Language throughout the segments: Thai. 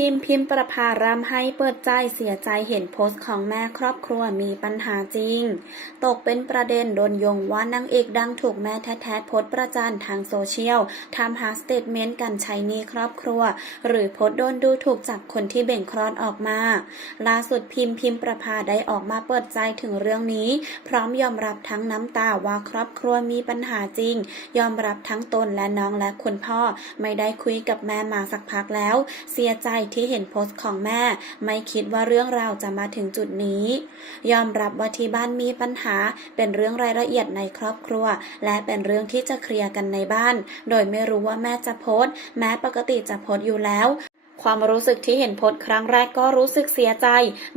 พิมพ์พิมพ์ประภารำให้เปิดใจเสียใจเห็นโพสต์ของแม่ครอบครัวมีปัญหาจริง ตกเป็นประเด็นโดนโยงว่านางเอกดังถูกแม่แท้ๆโพสต์ประจานทางโซเชียลทำหาสเตทเมนต์กันใช้นี้ครอบครัว หรือโพสต์โดนดูถูกจากคนที่เบ่งคลอดออกมา ล่าสุดพิมพ์พิมพ์ประภาได้ออกมาเปิดใจถึงเรื่องนี้ พร้อมยอมรับทั้งน้ำตาว่าครอบครัวมีปัญหาจริง ยอมรับทั้งตนและน้องและคุณพ่อ ไม่ได้คุยกับแม่มาสักพักแล้ว เสียใจที่เห็นโพสต์ของแม่ ไม่คิดว่าเรื่องราวจะมาถึงจุดนี้ ยอมรับว่าที่บ้านมีปัญหา เป็นเรื่องรายละเอียดในครอบครัว และเป็นเรื่องที่จะเคลียร์กันในบ้าน โดยไม่รู้ว่าแม่จะโพสต์ แม้ปกติจะโพสต์อยู่แล้ว ความรู้สึกที่เห็นโพสต์ครั้งแรกก็รู้สึกเสียใจ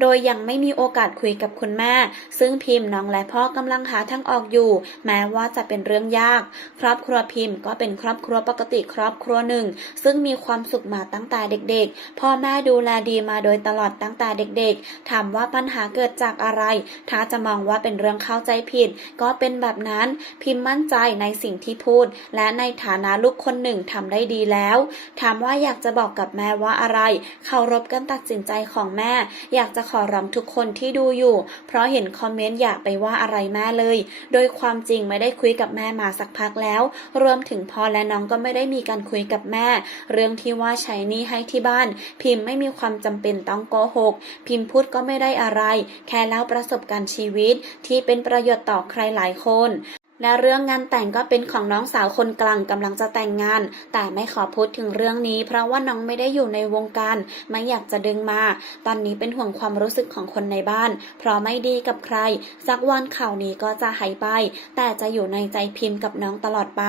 โดยยังไม่มีโอกาสคุยกับคุณแม่ ซึ่งพิมพ์น้องและพ่อกำลังหาทางออกอยู่ แม้ว่าจะเป็นเรื่องยาก ครอบครัวพิมพ์ก็เป็นครอบครัวปกติครอบครัวหนึ่ง ซึ่งมีความสุขมาตั้งแต่เด็กๆ พ่อแม่ดูแลดีมาโดยตลอดตั้งแต่เด็กๆ ถามว่าปัญหาเกิดจากอะไร ถ้าจะมองว่าเป็นเรื่องเข้าใจผิด ก็เป็นแบบนั้น พิมพ์มั่นใจในสิ่งที่พูด และในฐานะลูกคนหนึ่งทำได้ดีแล้ว ถามว่าอยากจะบอกกับแม่ว่าอะไรเคารพการตัดสินใจของแม่ อยากจะขอร้องทุกคนที่ดูอยู่ เพราะเห็นคอมเมนต์อย่าไปว่าอะไรแม่เลย โดยความจริงไม่ได้คุยกับแม่มาสักพักแล้ว รวมถึงพ่อและน้องก็ไม่ได้มีการคุยกับแม่ เรื่องที่ว่าใช้นี้ให้ที่บ้าน พิมพ์ไม่มีความจำเป็นต้องโกหก พิมพ์พูดก็ไม่ได้อะไร แค่เล่าประสบการณ์ชีวิตที่เป็นประโยชน์ต่อใครหลายคน และเรื่องงานแต่งก็เป็นของน้องสาวคนกลางกำลังจะแต่งงาน แต่ไม่ขอพูดถึงเรื่องนี้ เพราะว่าน้องไม่ได้อยู่ในวงการ ไม่อยากจะดึงมา ตอนนี้เป็นห่วงความรู้สึกของคนในบ้าน เพราะไม่ดีกับใคร สักวันข่าวนี้ก็จะหายไป แต่จะอยู่ในใจพิมพ์กับน้องตลอดไป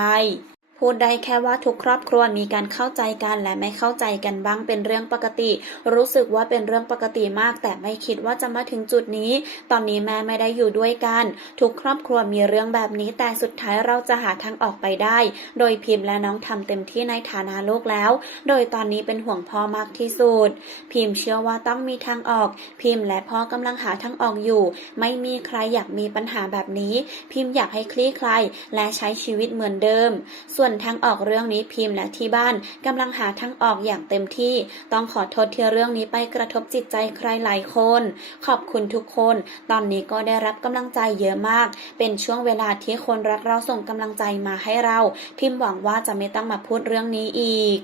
พูดได้แค่ว่าทุกครอบครัวมีการเข้าใจกันและไม่เข้าใจกันบ้างเป็นเรื่องปกติ รู้สึกว่าเป็นเรื่องปกติมาก แต่ไม่คิดว่าจะมาถึงจุดนี้ ตอนนี้แม่ไม่ได้อยู่ด้วยกัน ทุกครอบครัวมีเรื่องแบบนี้ แต่สุดท้ายเราจะหาทางออกไปได้ โดยพิมพ์และน้องทำเต็มที่ในฐานะลูกแล้ว โดยตอนนี้เป็นห่วงพ่อมากที่สุด พิมพ์เชื่อว่าต้องมีทางออก พิมพ์และพ่อกำลังหาทางออกอยู่ ไม่มีใครอยากมีปัญหาแบบนี้ พิมพ์อยากให้คลี่คลายและใช้ชีวิตเหมือนเดิม ส่วนวนทางออกเรื่องนี้พิมพ์และที่บ้านกำลังหาทางออกอย่างเต็มที่ ต้องขอโทษที่เรื่องนี้ไปกระทบจิตใจใครหลายคน ขอบคุณทุกคน ตอนนี้ก็ได้รับกำลังใจเยอะมาก เป็นช่วงเวลาที่คนรักเราส่งกำลังใจมาให้เรา พิมพ์หวังว่าจะไม่ต้องมาพูดเรื่องนี้อีก